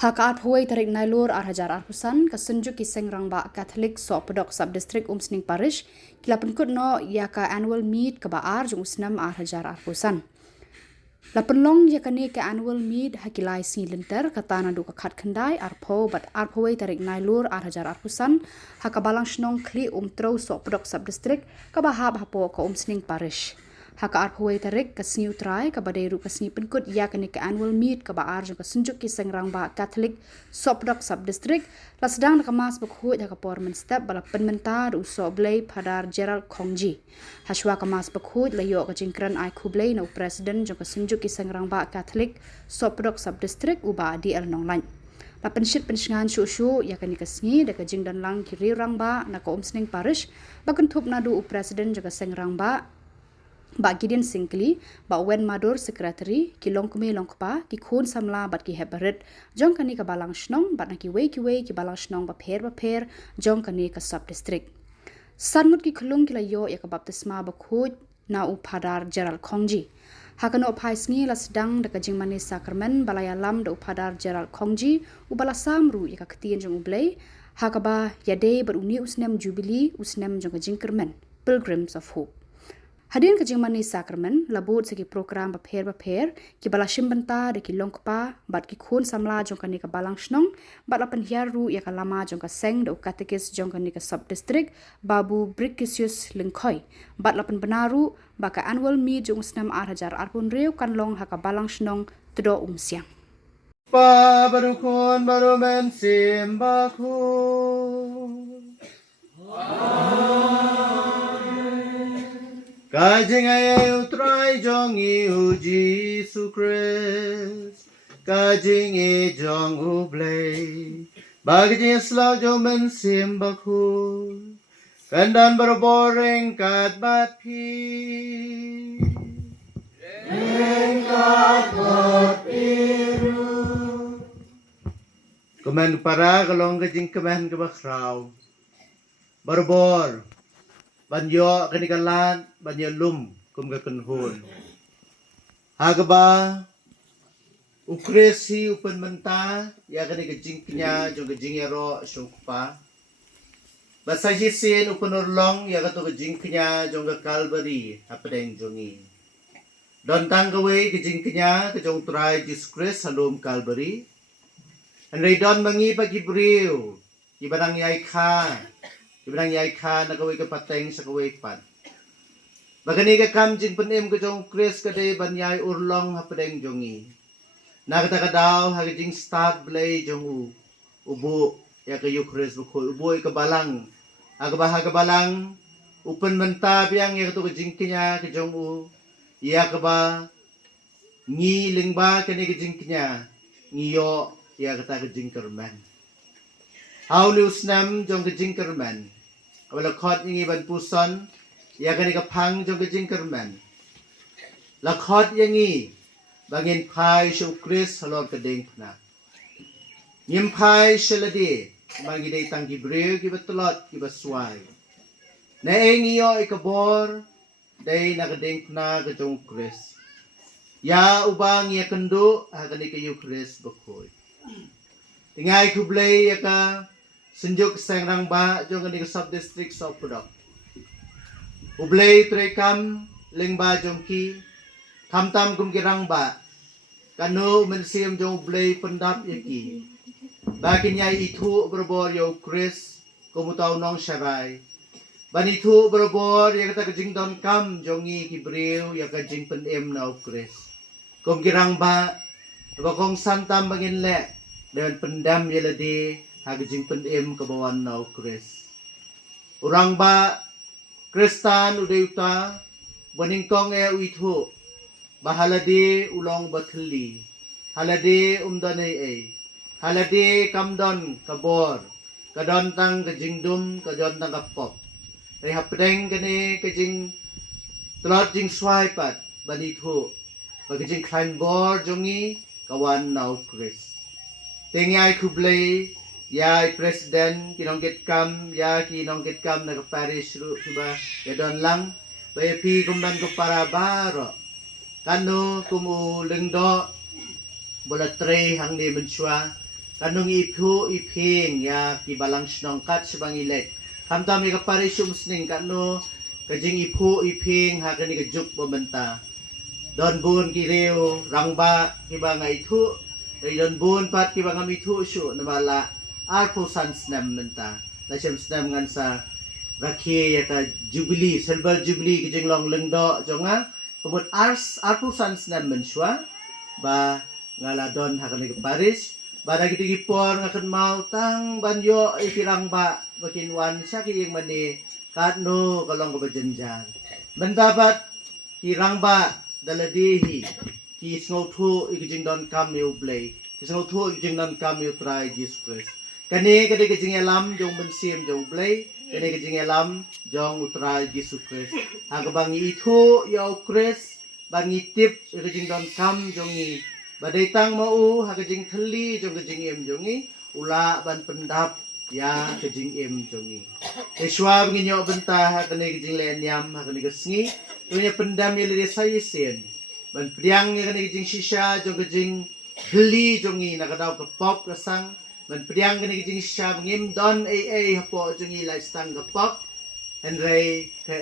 Hakaat huay tarik nailur arhajar arhusan kasunjuk kiseng rangba Catholic Sopodok Subdistrict Umsning Parish kila penkut no yaka annual meet kebaar jung usnam arhajar arhusan. Lapenlong yakani ke annual meet hakilai sinlinter katana du kakat kendai arpo bat arpoway tarik nailur arhajar arhusan hakabalang shnong kli umtro Sopodok Subdistrict kabahab hapo ka Umsning Parish. Haka arpoway tarik kasni utrai kabadairu kasni penkut yakani ke annual meet kabaar jung kasunjuk kiseng rangba Catholic Sopodok Subdistrict lasdang nakamas bakhut hakapormen step bala penmentar uso blay padar Gerald Kongji. Haswa kamas bakhut layo kajingkran ai kublay na presiden jung kasunjuk kiseng rangba Catholic Sopodok Subdistrict uba DL Nonglan. Lapan syit pensingan syuk-syuk yakani kasni da kajing dan lang kiri rangba na ka Umsning Parish bakentup nadu presiden jung kaseng rangba Ba Gideon Singli, ba Wen Madur Secretary, ki longkme longkpa, ki khun samla bat ki hebarit, jong kani ka balang shnong, bat na ki wei ki balang shnong ba per, jong kani ka sub-district. Sanmut ki khulung ki layo ya ka baptisma ba khut na upadar Gerald Kongji. Hakano paisngi la sedang da kajing manis sakramen balaya lam da upadar Gerald Kongji, ubala samru ya ka ketien jong ublay, hakaba yade beruni usnem jubilee usnem jong kajing kermen, Pilgrims of Hope. Hadin kajing manis sakramen labut segi program baper ki bala shimbenta de ki longkpa bat ki khun samla jong kani ka balang shnong bat lapan hiaru ya ka lama jong ka seng de katekis jong kani ka sub district babu brikisius lingkoi bat lapan benaru baka annual meet jong usnam arhajar arpun reu kan long ha ka balang shnong tudo umsiang pa barukon barumen simbaku Kajing ay utray jong iu Jesu Christ Kajing e jong ublay Bagajing slaw jong men simbaku Kandan berboreng kat bat pi Kat bat piru Kemen para kalong kajing kemen kebakraw Berbor Banyo kanikalan, banyo lum, kum kakenhun. Hagaba, ukresi upan menta, ya kanika jingknya, jong kajingero syukpa. Basa hisin upan urlong, ya kato kajingknya, jong Calvary, hapadeng jongi. Don tanggawe kajingknya, kajong try Jesus Christ, halum Calvary. Andray don mangi pagibriw, ibarang yay ka, Ibrang yay ka nakaway ka pateng sa kaway pat. Bagani ka kamjing panim ka jong Chris ka day banyay urlong hapadeng jongi. Nakata ka daw hagijing start blay jong ubo ya kayo Chris bukoy. Ubo ka balang. Agaba balang upan menta biyang ya kato ka jingkinya ka jong ya ka ba ngi lingba ka ni ka jingkinya. Ngiyo ya kata ka jingkerman. Haulus nam jong kajingkerman. Kabala khot yung iban puson, ya kani kapang jong kajingkerman. Lakhot yung bangin pai siya ukris halor kading na. Yung pai siya ladi, mangiday tang gibriw, kibatulot, kibasway. Naeng iyo ikabor, day nakading na kajong ukris. Ya ubang ya kendo, hakani kayo ukris bakoy. Tingay kublay ya ka, Sunjuk sengrang ba jong kani sub district Sopodok. Ublay trekam lingba jong ki kamtam kum kirang ba kanu mensiam jong ublay pendap yaki. Bakin yay itu berbor yo Chris kumutaw nong syarai. Ban itu berbor ya kata kajing don kam jongi kibriw ya kajing penem na Chris. Kum kirang ba bakong santam bangin le dan pendam yaladi hagijing penem kabawan na Chris. Urang ba Kristan udayuta baningkong e uitho bahalade ulong bathli halade umdanay e halade kamdon kabor kadon tang kajingdum kadon tang kapop rehapdeng kani kajing telot jing swaipat banitho bagajing klein bor jongi kawan na Chris. Tingay kublay ya presiden kinonggit kam ya kinonggit kam na parish ru suba edon lang bayapi kumban ko para baro kanu kumu lengdo bola tre hang ni mensua kanung ipu iping ya ki balang snong kat sebang ilek kamta mi kapare sumsning kanu kajing ipu iping ha kani kejuk pementa don bun ki reu rangba ki banga itu dari don bun pat ki banga itu su namala arpo san snam menta la sem snam ngan sa rakhi ya ka jubilee silver jubilee kajing long lengdo jonga pemut arpo san snam mensua ba ngala don hakani ke Paris bada kita gipor ngakan mau tang banyo ikirang ba makin wan sa kiyeng mani katno kalong kabajanjan mendapat kirang ba daladihi ki sngotu ikijing don kam ni ublay ki sngotu ikijing don kam ni utray Jesus Christ kani kijing alam jong bensim jong ublay kani kijing alam jong utray Jesus Christ hagabangi itu ya Christ bangi tip ikijing don kam jongi badai tang mau ha kejing theli jong kejing em jongi ula ban pendap ya kejing em jongi eswa nginyo benta ha kene kejing len yam ha kene kesngi punya pendam ya le sai sen ban priang ya kene kejing shisha jong kejing heli jongi nakadaw ka pop ka sang ban priang kene kejing shisha ngim don ha po jongi lai stang ka pop henry ka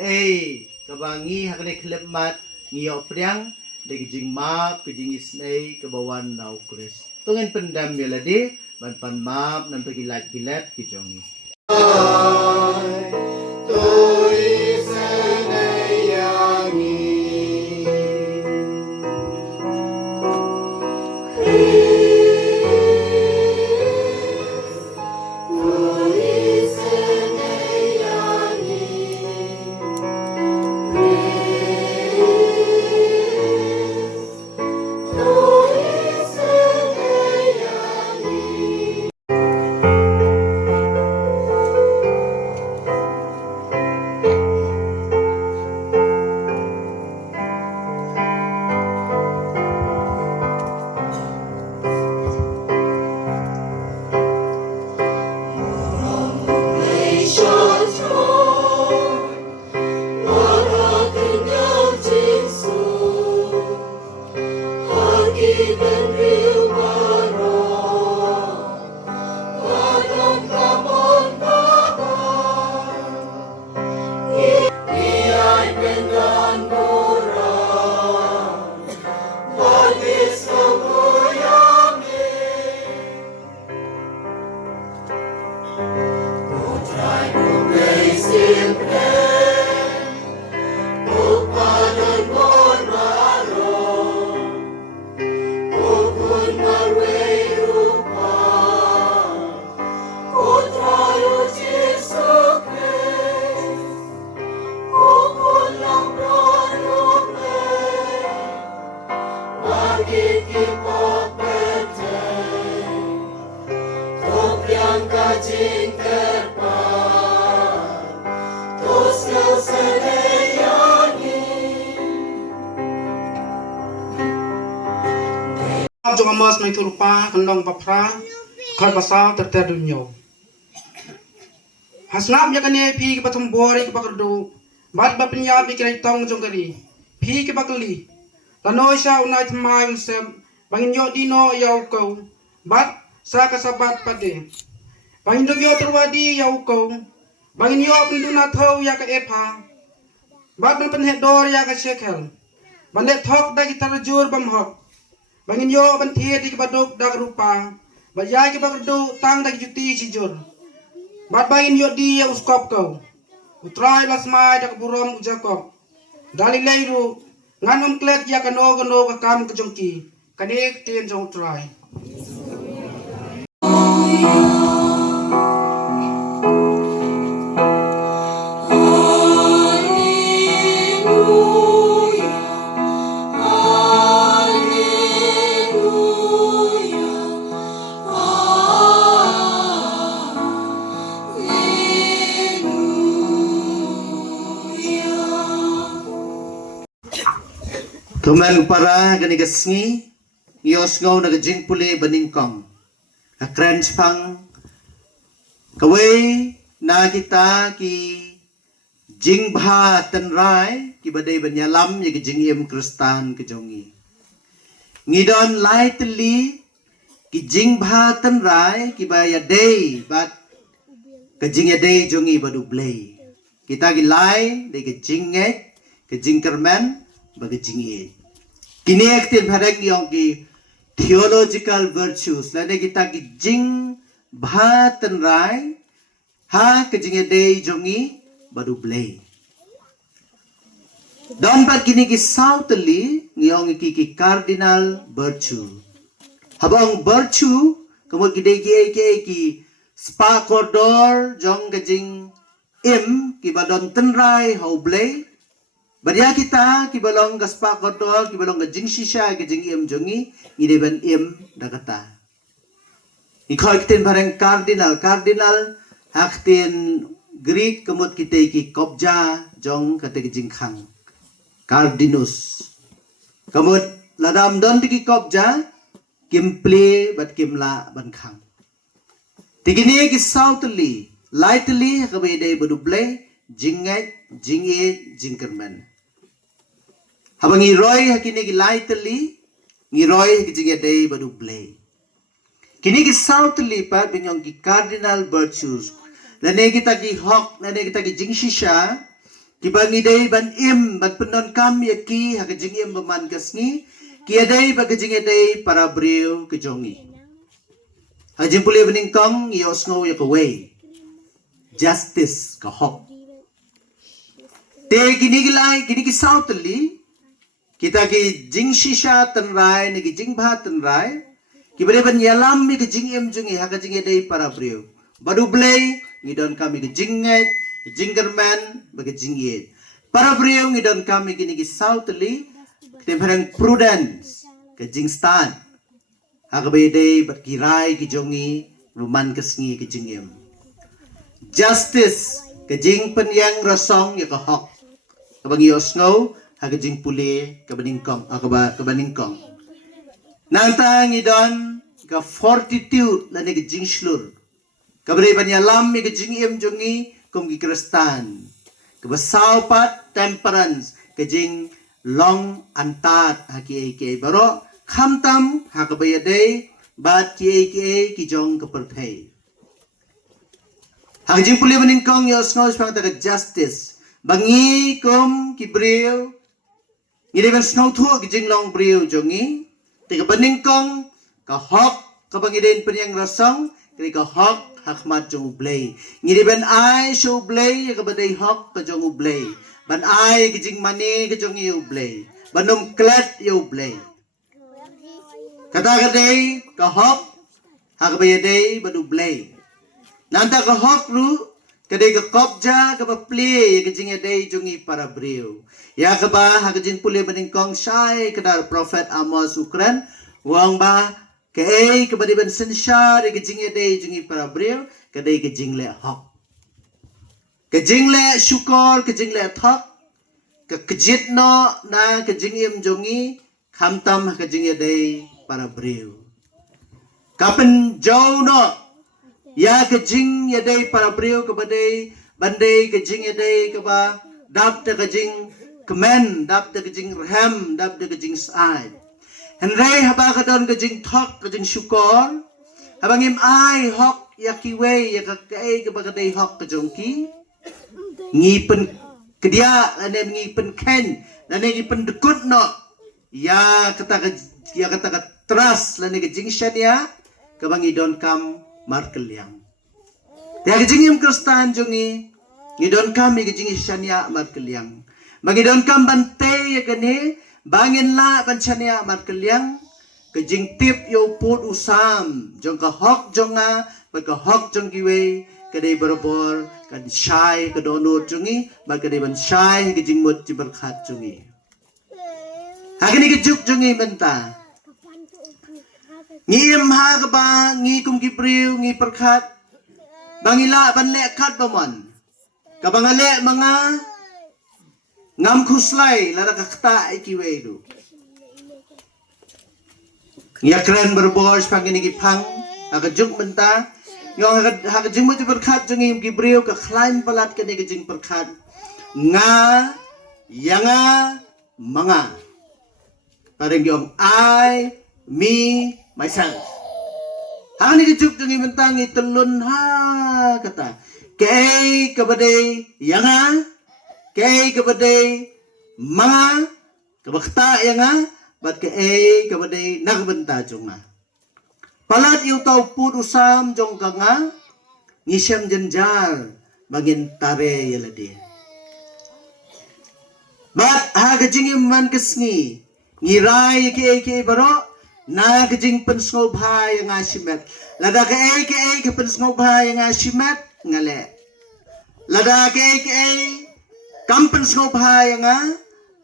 kabangi ha kene klemat ngiyo priang kejing map, kejing isnay, kabawan na ukris. Tungin pendam yaladi, ban map, nang pagilat-gilat, kijongi. Jong amas mai turupa kendong papra khat basa terter dunyo hasnam ya kane phi ke patham bori ke pakardu bat bapnya bi krai tong jong kari phi ke pakali tanoi sa unai thmai unsem bangin yo dino yau ko bat sa kasabat pade bangin do yo terwadi yau ko bangin yo penduna thau ya ka epha bat ban penhe dor ya ka shekel bande thok da ki tarjur bam hok bangin yo ban thie di baduk dak rupa bajai ke bagdu tang dak juti sijur bat bangin yo di ya uskop kau utrai lasmai dak burom ujakop dali leiru nganom klet ya kano ka kam ke jongki kanek tien jong utrai Tuman para gani gasngi yos ngau na gajing puli baningkong kakrench pang kawai na kita ki jingba tenrai ki badai banyalam ya gajing yem kristan kejongi ngidon lightly ki jing bha tan rai ki ba ya day bat ka jing ya day jongi badu blay kita ki lai de ka jing nge ka jing kerman ba ka jing e kini ektin bharek yong ki theological virtues la de kita ki jing bha tan rai ha ka jing ya day jongi badu blay don pat kini ki sautli ngiyong ki cardinal virtue habang virtue kamot gide ki spa corridor jong gajing ki badon tenrai haublay badia kita ki balong ga spa corridor ki balong gajing shisha gajing jongi ideban dakata ikhoy kiten bareng cardinal haktin Greek kamot kite ki kobja jong kate gajing khang cardinus kamot ladam don ki kobja kimple bat kimla ban khang tigini ki sautli lightly kabede baduble jingai jinge jingkerman habang iroy hakini ki lightly ngiroy ki jingede baduble kini ki sautli pa binyong ki cardinal virtues lane kita ki hok lane kita ki jingshisha ki bangidei ban ban penon kam yaki hak jing baman kasni ki adai ba jingedei para brio ke jongi hajing puli bening kong yos ngo yak away justice ka hok te kini ki sautli kita ki jing shisha tanrai ni ki jing bha tanrai ki bare ban yalam mi ki jing jungi hak jingedei para brio badu blay ngidon kami ki jinget jingerman bagi jingit para brio ngidon kami kini ki sautli temperang prudence ke jingstan hakabede bat kirai ki jongi ruman kesngi ki jingim justice ke jing penyang rasong ya ka hok kabagi osngo hak jing puli ka beningkong ka beningkong nantang ngidon ka fortitude lani ki jing slur kabare banyalam mi ki jingim jongi kum ki kristan kebasaw pat temperance kejing long antat haki ke baro khamtam hakabayade bat ki jong keperthai hagjing puli bening kong yos ngos pang ta justice bangi kum ki breu ngide ban snow thu kejing long breu jongi te bening kong ka hok ka bangiden penyang rasong ka hok hakmat jong ublay ngiri ban ai show blay ka badai hok ka jong ublay ban ai kijing mani ka jong ublay banom klet ublay kata kadai ka hok hakbayadai badu blay nanta ka hok ru kadai ka kopja ka pa play kijing adai jongi para brio ya ka ba hakajing puli baning kong shai kadar prophet Amos Ukran wang ba kay kabadiban sensya de kejing de jungi para brio kadai kejing le hok kejing le syukur kejing le thok ke kejit no na kejing im jongi khamtam kejing de para brio kapen jau no ya kejing de para brio kabadai bandai kejing de kaba dap te kejing kemen dap te kejing rhem dap te kejing sai Henry haba kadon kejing thok kejing syukur habang im ai hok yakiwe yakakai kabagday hok kejongki ngipen kedia lane ngipen ken lane ngipen dekut no ya kata trust lane kejing syania kabang idon kam markelyang ya kejing im kristan jongi ngidon kam kejing syania markelyang bangidon kam bante yakane bangin la panchania mat kelyang kejing tip yo put usam jong ka hok jonga ba ka hok jong giwe kadai berbor kan syai ka donut jongi ba kadai ban syai kejing mut berkat jongi hakini kejuk jongi benta ngim ha ka ba ngi kum ki priu ngi berkat bangila ban lekat pamon ka bangale mga ngam khuslai lara kakta ikiwe du yakran berbos pangini ki phang aga juk benta yong ha jing mo berkat jungi ki brio ka klaim palat ka ni jing berkat nga yanga manga pareng yong I me myself Hang ni kejuk dengi mentang telun ha kata. Kei kepada yang kei kepada mga kabakta yang bat kei kepada nagbenta jonga. Palat iu tau pud usam jong kanga ngisyam jenjar bangin tare yaladi. Bat ha kejing man kesngi ngirai ke baro na kejing pensngau bhai yang asimat. Lada ke pensngau bhai yang asimat ngale. Lada ke kam pensngau bhai yang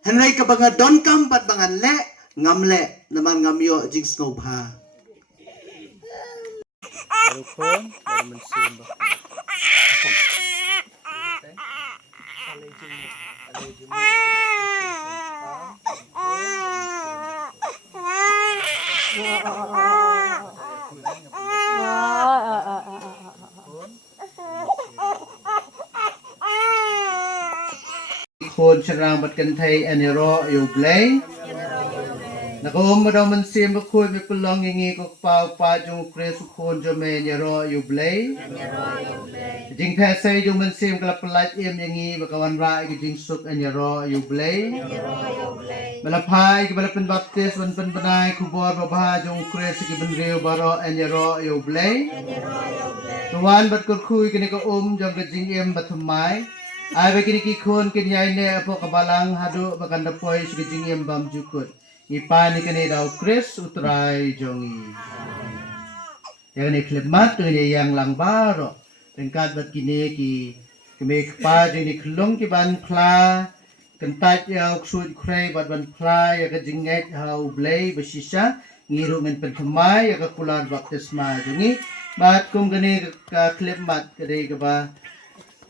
henai ka banga don kam pat bangan le ngamle naman ngamyo jing sngau bha. Rukun dan mensim Khôn serang bat kan thai anero yu blay Nakom daw mensim bakhoy me pelong ngi ko pa jung kres khôn jo me anero yu blay Jing phe sai jung mensim kala pelat em ngi bakawan ra ki jing suk anero yu blay Bala phai ki bala pen baptis pen benai kubor babha jung kres ki ben reu baro anero yu blay Tuan bat kur khui kini ko jong ke jing em bathmai Ai begini ki khon kin yai ne apo kabalang hadu bakan dapoi sigi jingiem bam jukut. Ipa ni kene daw Chris utrai jongi. Yang ni klemat tu ni yang lang baro. Tengkat bat kini ki keme pa jini klong ki ban kla kentat ya uksud krai bat ban kla ya ka jinget hau blay besisa ngiru ngen penthmai ya ka kular baptisma jongi. Bat kum kene ka klemat kede ka ba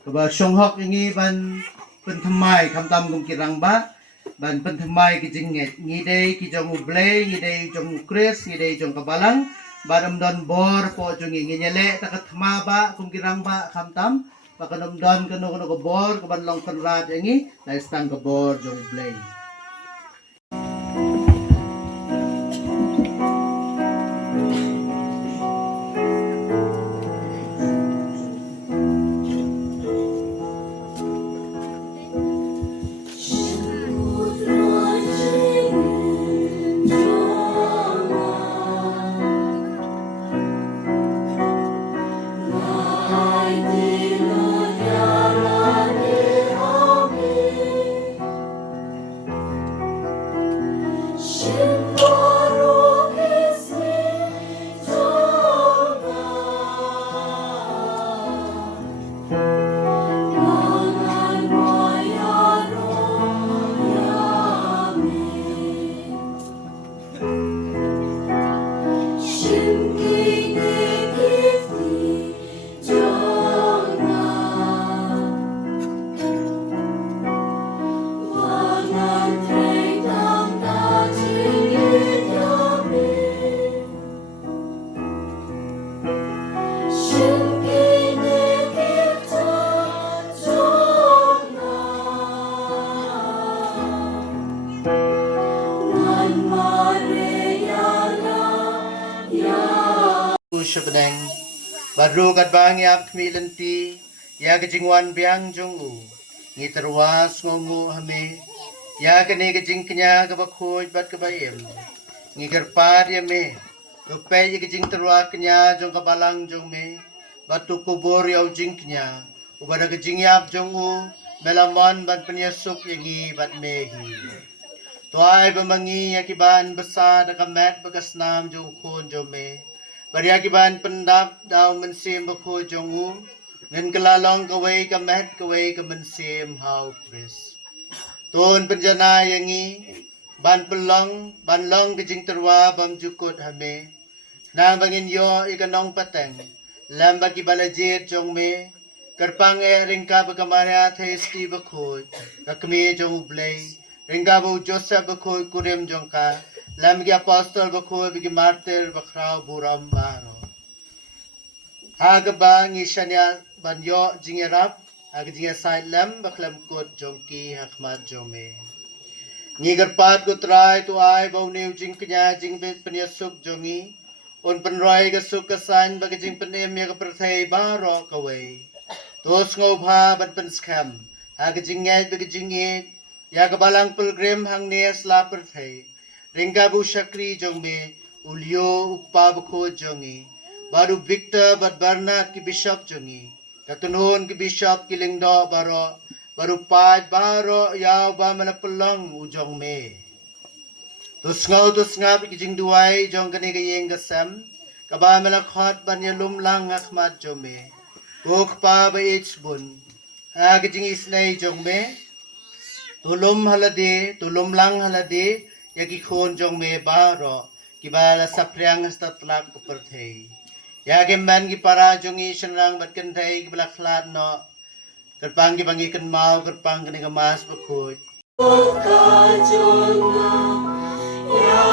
Kaba songhok ingi ban penthamai kamtam kum kirang ba ban penthamai ki jinget ngidei ki jong ublay ngidei jong kres ngidei jong kabalang baram don bor po jong nginyele takathma ba kum kirang ba kamtam bakanom don kano ko bor kaban long penrat ingi laistang ka bor jong ublay Syabdeng Badru kat bang yak milenti ya kejingwan biang jongu ngiterwas ngongu hame ya kene kejing kenya ka bakhoj bat ka bayem ngigerpar ya me rupai ya kejing terwa kenya jong ka balang jong me batu kubur ya ujing kenya ubada kejing yap jongu melaman ban penyesuk yangi bat mehi tuai bamangi yakiban besar dakamet bagas nam jong khon jong me Bariakiban pendap daw mensim bako jongu ngan kelalong kawai kamet kawai kemensim hau Chris. Ton penjana yangi ban pelong ban long kejing terwa bam jukut hame nang bangin yo ikanong pateng lam bagi balajit jong me kerpang ringka bagamarya thesti bako kakmi jong ublay ringka bu Joseph bako kurim jong ka Lam gi apostol bako bigi martir bakrao buram baro. Haga ba ngishanya banyo jingerap haga jinga sai lam baklam kot jongki hakmat jome. Ngigar pat gutrai tu ai bau new jing kenya jing bet penyesuk jongi un penroy kesukasan bagajing penem ya kepertai baro kawai. Tos ngobha ban penskam. Agajing ngay bagajing it. Ya kebalang pilgrim hang nias la pertai. Ringga bu syakri jongme. Ulio upa bako jongi. Baru Victor bat barna ki bishop jongi. Katunun ki bishop ki lingdo baro. Baru pad baro yaw ba malapulong ujong me. Tus ngap ikijing duai jong kani kayeng kasam. Kaba malakhot ban yalum lang akmat jome. Buk pa ba bun. Ikijing isnay jong me. Tulum halade, tulum lang halade. Yakikon jong me baro. Kibala sapriang statlak kupertay. Yagimban ki para jong isenrang bat kantay kibala klat no. Kerpang ki bangi kan mau kerpang kani kamas bakut. Kajunga, ya